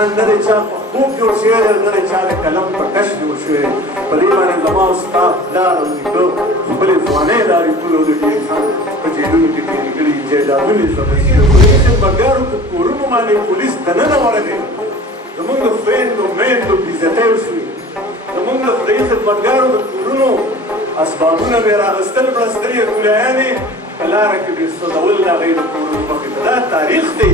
قرآن نه دی چا په خوب جوړ شوی دی، نه دی چا د قلم په کش جوړ شوی دی. په دې باندې زما او ستا پلار او نیکه خپلې ځوانۍ لارې ټول د ډېر خان په جیلونو کې تېرې کړي، جایدادونه یې ضبط کړي. پولیس خدمتګارو په کورونو باندې پولیس دننه ورغی. زموږ د خویندو میندو بېعزتۍ وشوې. زموږ د خدایي خدمتګارو د کورونو اسبابونه به یې راغستل، بړستل یې ګولیانې په لاره کې به یې سوځول د هغوی د کورونو مخې ته. دا تاریخ دی.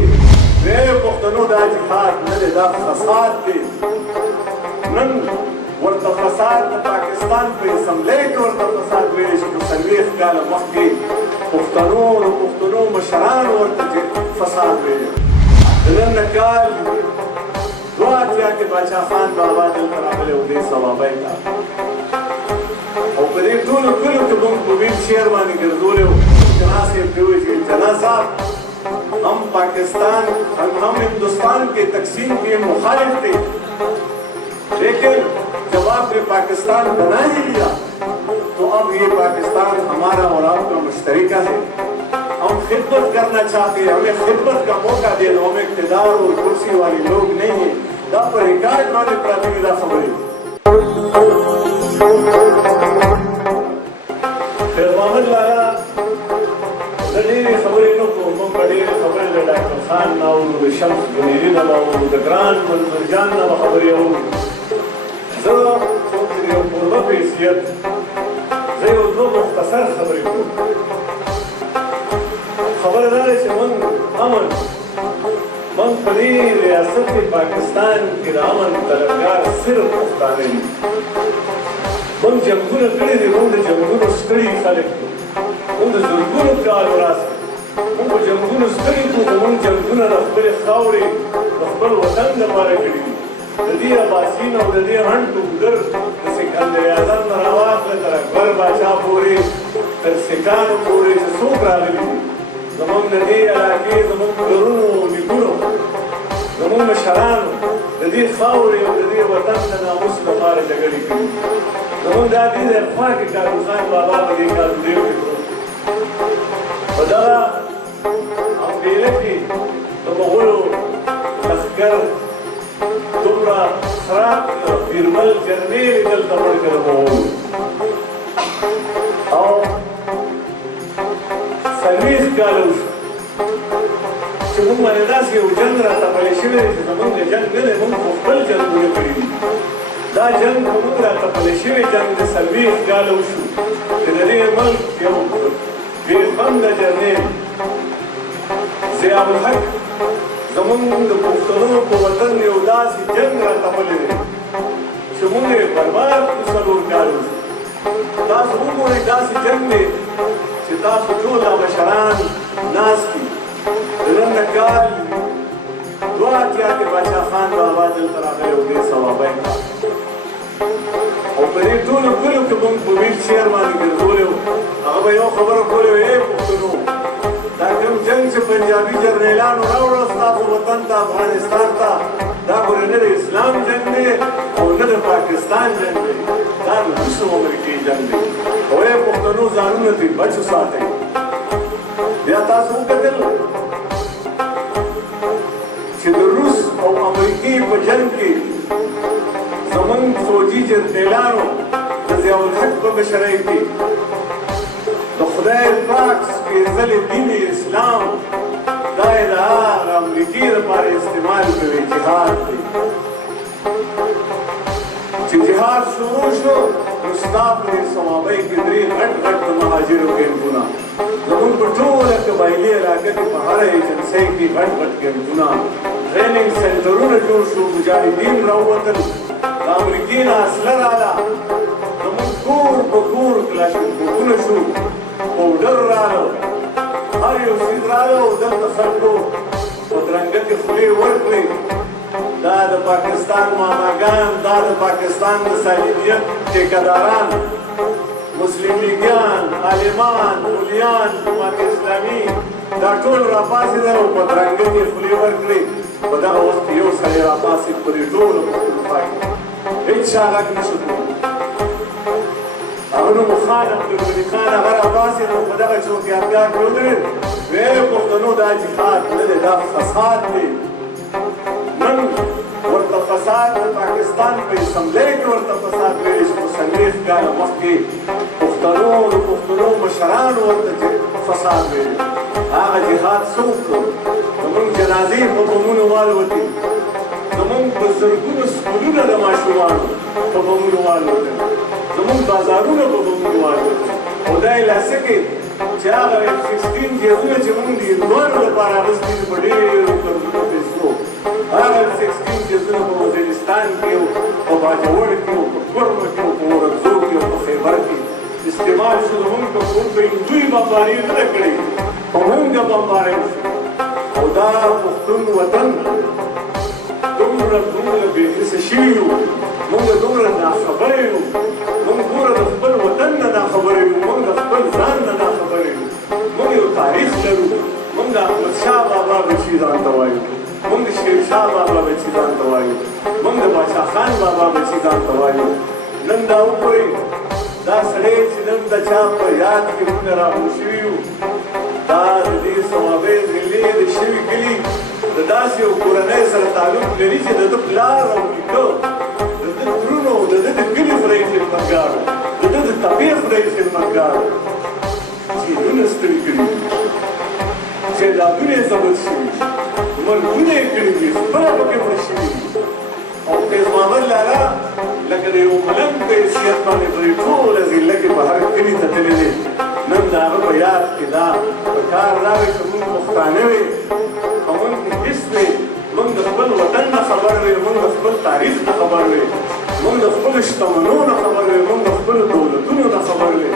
پښتنو دا جهاد نه دی، دا فساد دی. نن ورته فساد د پاکستان په اسمبلۍ کې ورته فساد ویلی شي، په 40 کاله مخکې پښتنو مشرانو ورته فساد ویلی. د نن نه کال 82 کې باچا خان بابا دلته راغلی و دې صوابۍ ته، او په دې ټولو کلو کې موږ په ویل چیر باندې ګرځولی وو. جناح صاحب ته وویل چې جناح صاحب हम पाकिस्तान हम हिंदुस्तान के तकसीम के मुखालिफ थे, लेकिन जब आपने पाकिस्तान बना ही लिया तो अब ये पाकिस्तान हमारा और आपका मुश्तरका है. हम खिदमत करना चाहते हैं, हमें खिदमत का मौका दे दो. हम इक़्तिदार और कुर्सी वाले लोग नहीं हैं. दा पर रिकॉर्ड वाले प्राथमिकता खबरें फिर मोहम्मद लाला ډېرې خبرې نه کوو. موږ به ډېرې خبرې د ډاکټر خان نه اورو، د شمس ګنیري نه به اورو، د ګران منظور جان نه به خبرې اورو. زه د یو کوربه په حیثیت زه یو دوه مختصر خبرې کوم. خبره دا ده چې موږ په دې ریاست پاکستان کې د امن طلبګار صرف پښتانه دي. موږ جنګونه کړي دي، موږ د جنګونو ستړي خلک دي. موږ د زرګونو کالو راځي، موږ په جنګونو ستړي کړو، خو موږ جنګونه د خپلې خاورې د خپل وطن لپاره کړي دي. د دې اباسین او د دې هنډ ټوکر د سکندر اعظم نه راواخله تر اکبر باچا پورې، تر سیکانو پورې چې څوک راغلي دي. زموږ د دې علاقې زموږ پلرونو نیکونو زموږ مشرانو د دې خاورې او د دې وطن د ناموس لپاره جګړې کوي. زموږ دا دې د خوا کې کاکو خان بابا په دې کالودیو کې په دغه امبېله کې د مغولو لښکر دومره خراب بیرمل جرنیل دلته مړ کړه د مغولو، او 40 کاله وشو چې موږ باندې داسې یو جنګ راتپلی شوی دی چې زموږ د جنګ نه دی، موږ خو خپل جنګونه کړي دي. دا جنګ په موږ راتپلی شوی جنګ د 40 کاله وشو چې د دې ملک یو بېخونده جرنیل ضیاء الحق زموږ د پښتنو په وطن یو داسې جنګ راتپلی دی چې موږ یې برباد کړو. 4 کاله وشو. تاسو وګورئ داسې جنګ دی چې تاسو ټول مشران ناست دي. د نن نه کال 82 کې باچا خان بابا دلته راغلی و دې صوابۍ ته، او په دې ټولو کلو کې موږ په ویل چیر باندې ګرځولی وو. هغه به یو خبره کولې وه، ای پښتنو دا کوم جنګ چې پنجابي جرنیلانو راوړه ستاسو وطن ته افغانستان ته، دا ګورې نه د اسلام جنګ دی او نه د پاکستان جنګ دی، دا د روس او امریکې جنګ دی. او ای پښتنو ځانونه ترې بچ وساتئ. بیا تاسو وکتل چې د روس او امریکې په جنګ کې زموږ فوجي جرنیلانو د ضیاء الحق په مشرۍ کې د خدای پاک سپېڅلی دین اسلام دا یې د هغه امریکې لپاره استعمال کوي. جهاد دی چې جهاد شروع شو نو ستا په دې صوابۍ کې 3 غټ غټ د مهاجرو کیمپونه، زموږ په ټوله قبایلي علاقه کې په هره ایجنسۍ کې غټ غټ کیمپونه، ټریننګ سنټرونه جوړ شو، مجاهدین راووتل، د امریکې نه اسله راله، زموږ کور په کور کلاشینکوفونه شو، پوډر راله، هر یو څیز راله، او دلته خلکو په درنګه کې خولې ورکړې. دا د پاکستان ماماګان، دا د پاکستان د صلیبیت ټیکهداران، مسلم لیګیان، عالمان، مولیان، جماعت اسلامي، دا ټول راپاڅېدل او په درنګه کې خولې ورکړې. په دغه وخت کې یو سړی راپاڅېد په دې ټولو پښتنو خوا کې هېڅ چا غږ نه شو کولی. هغه نوم خان عبدالغني خان هغه راپاڅېد او په دغه چوکیدګاه کې ودرېد، ویې پښتنو دا جهاد نه دی، دا فساد دی. نن فساد د پاکستان په اسمبلی کې ورته فساد ویل چې په څلوېښت کاله مخکې پښتنو مشرانو ورته چې فساد ویل هغه جهاد څه وکړو زموږ جنازې په بمونو والوتې زموږ په زرګونو سکولونه د ماشومانو په بمونو والوتل زموږ بازارونه په بمونو والوتل او دا یې لاسه کې چې هغه F-16 جیزونه چې موږ د هندوانو لپاره اخیستي دي په ډېرو کروڑونو پیسو هغه F-16 جیزونه په وزیرستان کې وو په باجوړ کې وو په کورمه کې وو په ورکزو کې وو په خیبر کې استعمال شو زموږ په کوم په هندوی بمباري نه ده کړې په موږ بمباري وشو او دا پښتون وطن دومره بې حسه شوي یو موږ دومره ناخبره یو موږ ګوره د خپل وطن نه ناخبره یو موږ د خپل ځان نه ناخبره یو موږ یو تاریخ لرو موږ د احمدشاه بابا بچي ځان ته وایو موږ د شیرشاه بابا بچي ځان ته وایو موږ د باچا خان بابا بچي ځان ته وایو نن دا وګورئ دا سړی چې نن د چا په یاد کې موږ راغونډ شوي یو دا د دې صوابۍ ضلعې د شوي کلي د داسې یو کورنۍ سره تعلق لري چې د ده پلار او نیکه د ده ترونو د ده د کلي خدای خدمتګارو د ده د طبیع خدای خدمتګارو جیلونه ستړي کړي دي جایدادونه یې ضبط شوي مرګونه یې کړي دي خپله پکې مړه شوي دي او فیض محمد لالا لکه د یو ملنګ په حیثیت باندې په دې ټوله ضلع کې بهر کلي ته تللی دی نن د هغه په یاد کې دا په کار راغی که مونږ پښتانه وې که مونږ حس وې مونږ د خپل وطن نه خبر وې مونږ د خپل تاریخ نه خبر وې مونږ د خپلو شتمنو نه خبر وې مونږ د خپلو دولتونو نه خبر وې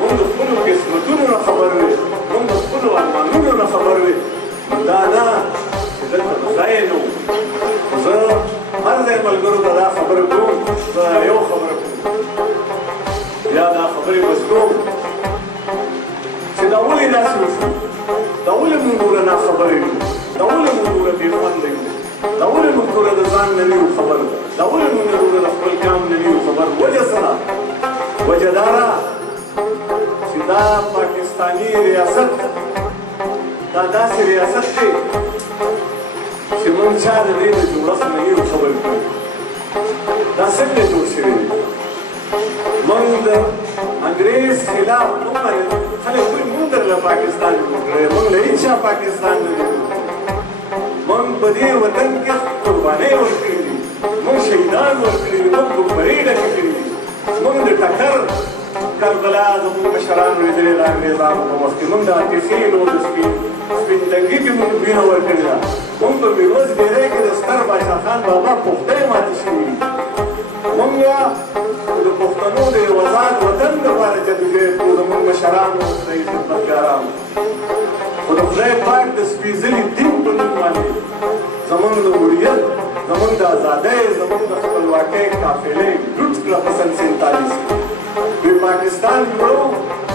مونږ د خپلو قسمتونو نه خبر وې مونږ د خپلو ارمانونو نه خبر وې دا نه چې دلته ځای نه و زه هر ځای ملګرو ته دا خبره کوم زه یو خبره کوم یا دا خبرې بس کوم چې دا ولې داسې وشو دا ولې موږ دومره ناخبره یو دا ولې موږ دومره بې خونده یو دا ولې موږ دومره د ځان نه یو خبر دا ولې موږ دومره د خپل قام نه یو خبر وجه څه ده وجه دا ده چې دا پاکستاني ریاست دا داسې ریاست دی چې موږ چا د دې د جوړښت نه یو خبر کړو دا څنګه جوړ شوی دی موږ د انګریز خلاف خلک وایي موږ درله پاکستان جوړ کړی موږ له هېڅ چا پاکستان نه دی جوړ کړی موږ په دې وطن کې قربانۍ ورکړي دي موږ شهیدان ورکړي دي موږ ګمبرۍ ډکې کړي دي موږ د ټکر کربلا زموږ مشران لوېدلي د انګریزانو په وخت کې موږ د عاطفینو د سپین تنګي کې موږ وینه ورکړې ده موږ په میروز ډېرۍ کې د ستر باچا خان بابا پختۍ ماتې شوي دي موږ د پښتنو د یو آزاد وطن دپاره جدوجہد کړو زموږ مشرانو خدای خدمتګارانو خو د خدای پاک د سپېڅلي دین په نوم باندې زموږ د هویت زموږ د ازادۍ زموږ د خپلواکۍ قافلې لوټ کړه په سن 47 دوی پاکستان جوړو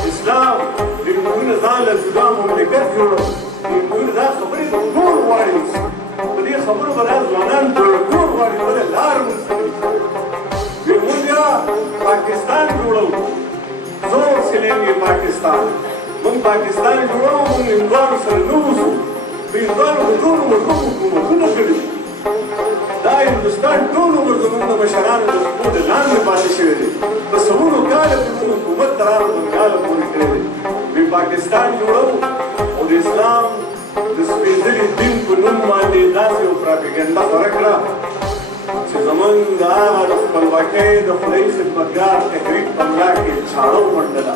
اسلام دوی موږ ځان له جدا مملکت جوړو دوی موږ دا خبرې د کور غواړي په دې خبرو به دا ځوانان د کور غواړي بله لار موږ دوی موږ پاکستان جوړو زور سلینګې پاکستان موږ پاکستان جوړو موږ هندوانو سره نه اوسو د هندوانو د ټولو مشرو حکومتونه کړي دا هندوستان ټول عمر زموږ د مشرانو د پښو د لاندې پاتې شوی دی په سلونو کاله کې موږ حکومت ته راغلو کاله پورې کړی دی دوی پاکستان جوړو او د اسلام د سپېڅلي دین په نوم باندې داسې یو پراپیګنډه خوره کړه چې زموږ د هغه د خپلواکۍ د خدای خدمتګار تحریک په ملا کې چاړه ومنډله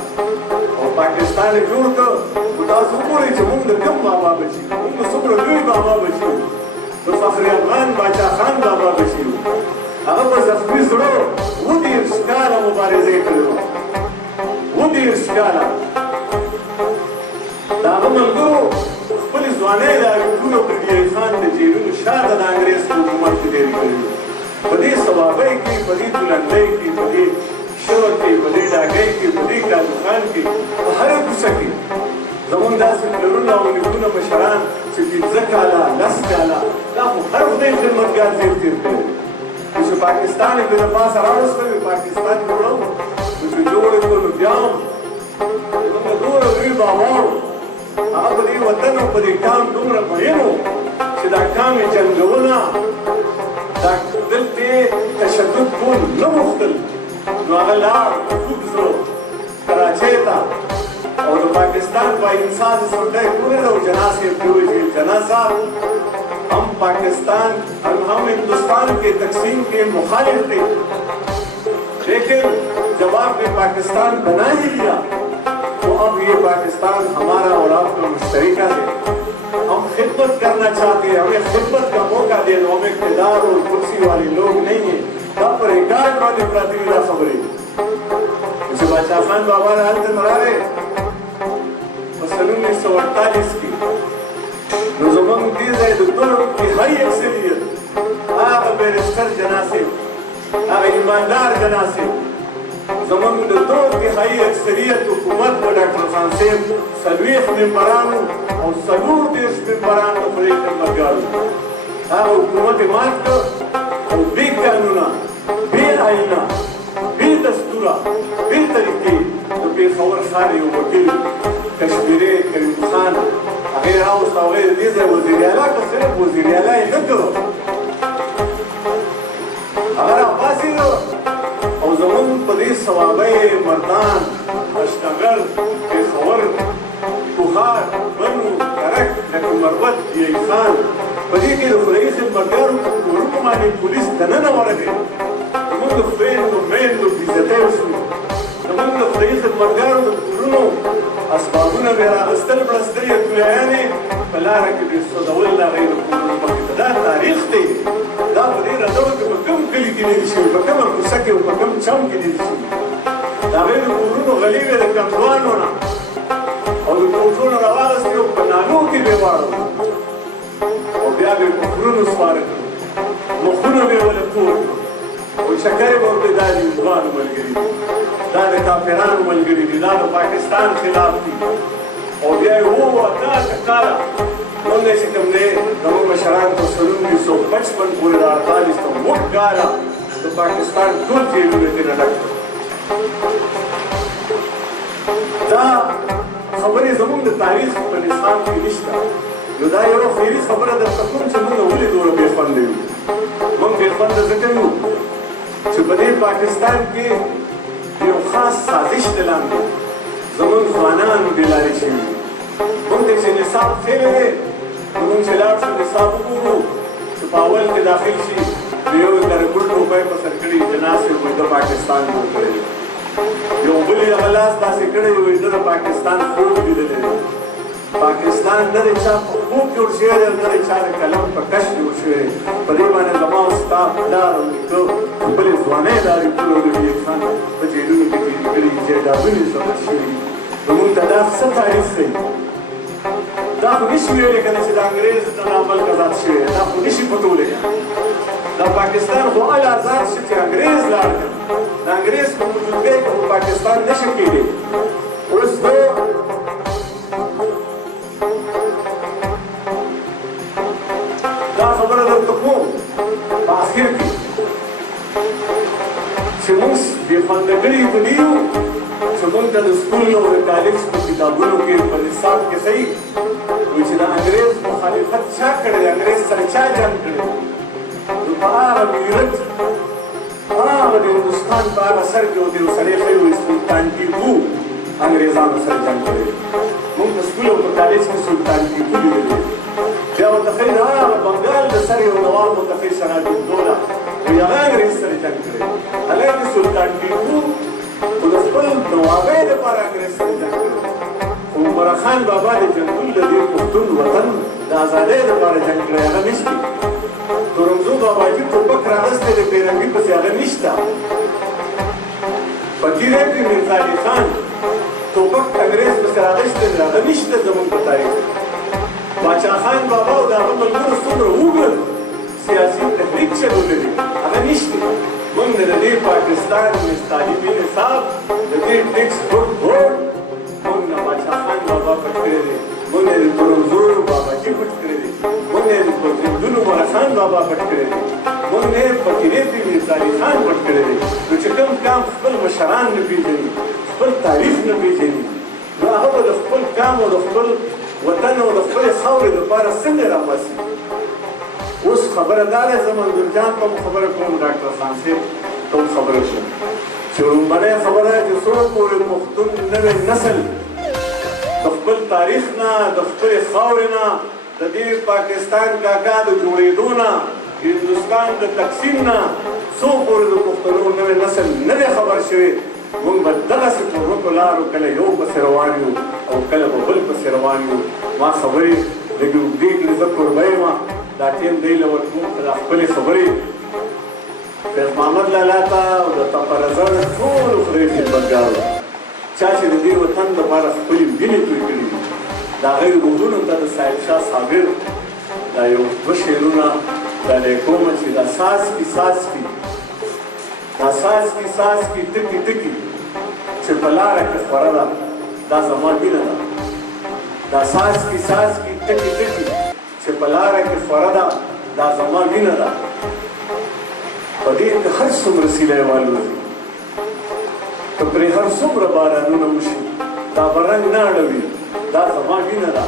او پاکستان یې جوړ کړ خو تاسو وګورئ چې موږ د کوم بابا بچي موږ د څومره لوی بابا بچي د فخر افغان باچا خان بابا بچي هغه په زخمي زړه 30 کاله مبارزې کړې وه 30 کاله د هغه ملګرو خپلې ځوانۍ د ایوبونو پر ډیایي خان د جیلونو شاته د انګریز په حکومت کې تېرې کړې وې په دې صوابۍ کې په دې تولندۍ کې په دې شور کې په دې ډاګۍ کې په دې کاظمخان کې په هره کوڅه کې زموږ داسې پلرونه او نیکونه مشران چې 15 کاله 10 کاله دا خو هر خدای خدمتګار تېر کړی چې پاکستان یې د پاسه راوستوي پاکستان جوړو چې جوړ یې کړو نو بیا هم زموږ دومره لوی باباو هغه په دې وطن او په دې قام دومره مین و چې دا قام یې جنګونه دا دلته کې تشدد کول نه غوښتل نو هغه لاړ خوږ زړه کراچۍ ته او د پاکستان با انسان سنډۍ پورې او جناح صاحب ته وویل چې جناح صاحب हम पाकिस्तान हम हिंदुस्तान के तकसीम के मुखालिफ थे लेकिन जब आपने पाकिस्तान बना ही लिया तो अब ये पाकिस्तान हमारा और आपका मुश्तरका है हम खिदमत करना चाहते हैं हमें खिदमत का मौका दे दो हम इक़्तिदार और कुर्सी वाले लोग नहीं हैं तब पर रिकॉर्ड वाले प्रतिनिधि खबरें मुझे बादशाह खान बाबा ने हाल मरा रहे सन 1948 की नौजवान दी जाए तो दोनों की हाई अक्सरियत आग बैरिस्टर जनाह से आग ईमानदार जनाह से जमन दोनों की हाई अक्सरियत हुकूमत को डॉक्टर खान साहब सलवीख मेंबरानों और सलूर देश मेंबरानों को एक मगारू आग हुकूमत मात को और बे कानूना बे आईना बे दस्तूरा बे तरीके तो बेखबर खारी वकील कश्मीरी करीम खान غير هاوس او غير دي زي وزير اعلى صرف وزير اعلى ينقروا اگر عباسي او زمون په دې ثوابي مردان اشتغل په خبر بخار بنو کرک لکه مروت دی خان په دې کې د رئیس مرګارو ورکو باندې پولیس دننه ورغی موږ د فین نو مین نو عزت وسو موږ د رئیس مرګارو ورونو اسبابونه به راغستل پرستري کلیانې په لاره کې د سودول لا غیر کوم دا تاریخ دی دا په دې راځو چې په کوم کلي کې دي شي په کومه کوڅه کې او په کوم چم کې دي شي دا غیر کورونو غلي وي د کمزوانو نه او د کوټونو راوغستې او په نانو کې به واړو او بیا به په کورونو سپاره کړو مخونه به ولې کور او شکرې به ورته دا دي ځوانو ملګري دا د کافرانو ملګري دي دا د پاکستان خلاف دي او بیا یې اته کاله موږ چې کوم دی زموږ مشران په 1955 پورې د 48 ته موږ کاله د پاکستان ټول جیلونه ترې ډک دا خبرې زموږ د تاریخ په نصاب کې نشته نو دا یو خیري خبره درته کوم چې موږ ولې دومره بې خونده یو موږ بې خونده ځکه یو چې په دې پاکستان کې یو خاص سازش دلان دی زمون ځوانان بېلارې شوي موږ ته چې نصاب فیل دی موږ چې لاړ شو نصاب وګورو چې په اول کې داخل شي نو یو کرکټ روپۍ په سر کړي جناح صاحب د پاکستان جوړ کړی یو بل یې هغه لاس داسې کړی وي د پاکستان خوب لیدلی دی پاکستان نه دی چا په خوب جوړ شوی دی نه دی چا د قلم په کش جوړ شوی په دې باندې زما او ستا پلار او نیکه خپلې ځوانۍ لارې ټول د دې خان په جیلونو کې تېرې کړي جایدادونه ضبط شوي نو موږ ته دا څه تاریخ ښیي دا خو نشي ویلی که نه چې د انګرېز د نامل آزاد شوی دا خو نشي پټولی دا پاکستان خو هله آزاد شي چې انګرېز لاړ د انګرېز په موجودګۍ کې خو پاکستان نشي کېدی اوس دا خبره درته کوم په آخر کې چې موږ بې خوندګري خو نه یو چې موږ ته د سکول او د کالج په کتابونو کې په نصاب کې ښیي وایي چې د انګرېز مخالفت چا کړی دی انګرېز سره چا جنګ کړی نو په هغه میرت هغه د هندوستان په هغه سر کې یو سړی ښیي وایي سلطان ټیپو انګرېزانو سره جنګ کړی موږ په سکول او په کالج کې سلطان ټیپو لیدلی بیا ورته ښیي د هغه بنګال د سر یو نواب ورته ښیي سراجالدوله وایي هغه انګرېز سره جنګ کړی هلکه سلطان ټیپو خو د خپل نوابۍ دپاره انګرېز سره جنګ کړی خو عمر خان بابا د جنګون د دې پښتون وطن د ازادۍ دپاره جنګ کړی هغه نشته تورنزو باباجي ټوپک راغستی د پیرنګي پسې هغه نشته فقیری پرې میرزالي خان ټوپک انګرېز پسې راغستی دی هغه نشته زموږ په تاریخ باچا خان بابا او د هغه ملګرو څومره اوږد سیاسي تحریک چلولی دی هغه نشته موږ د دې پاکستان تعلیمي نصاب د دې ټیکس بک بورډ موږ نه باچا خان بابا پټ کړی دی موږ نه د تورنزو باباجي پټ کړی دی موږ نه د زندون عمر خان بابا پټ کړی دی موږ نه فقیری پرې میرزالي خان پټ کړی دی نو چې کوم کام خپل مشران نه پېژني خپل تاریخ نه پېژني نو هغه به د خپل کام او د خپل وطن او د خپلې خاورې دپاره څنګه راپاسي اوس خبره دا ده زه منظور جان ته هم خبره کوم ډاکټر خان صاحب ته هم خبره کوم چې لومړۍ خبره چې څو پورې پښتون نوی نسل د خپل تاریخ نه د خپلې خاورې نه د دې پاکستان کاکا د جوړېدو نه هندوستان د تقسیم نه څو پورې د پښتنو نوی نسل نه دی خبر شوی موږ به دغسې په ورکو لارو کله یو پسې روان یو او کله به بل پسې روان یو ما خبرې لږې اوږدې کړې زه کوربه یم دا ټیم دی له ورکوم که دا خپلې خبرې فیض محمد لالا ته او د تپرزر ټولو خدای خدمتګارو چا چې د دې وطن دپاره خپلې وینې توی کړي دي د هغوی روحونو ته د صاحب شاه صابر دا یو دوه شعرونه دا لیکومه چې دا څاڅکي څاڅکي دا څاڅکي څاڅکي ټکي ټکي چې په لاره کې خوره ده دا زما مینه ده دا څاڅکي څاڅکي ټکي ټکي چې په لاره کې خوره ده دا زما مینه ده په دې کې هر څومره سیلی والوځي که پرې هر څومره بارانونه وشي دا به رنګ نه اړوي دا زما مینه ده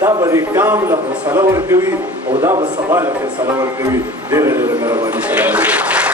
دا به دې قام له فیصله ورکوي او دا به سبا له فیصله ورکوي ډېره ډېره مهرباني سلام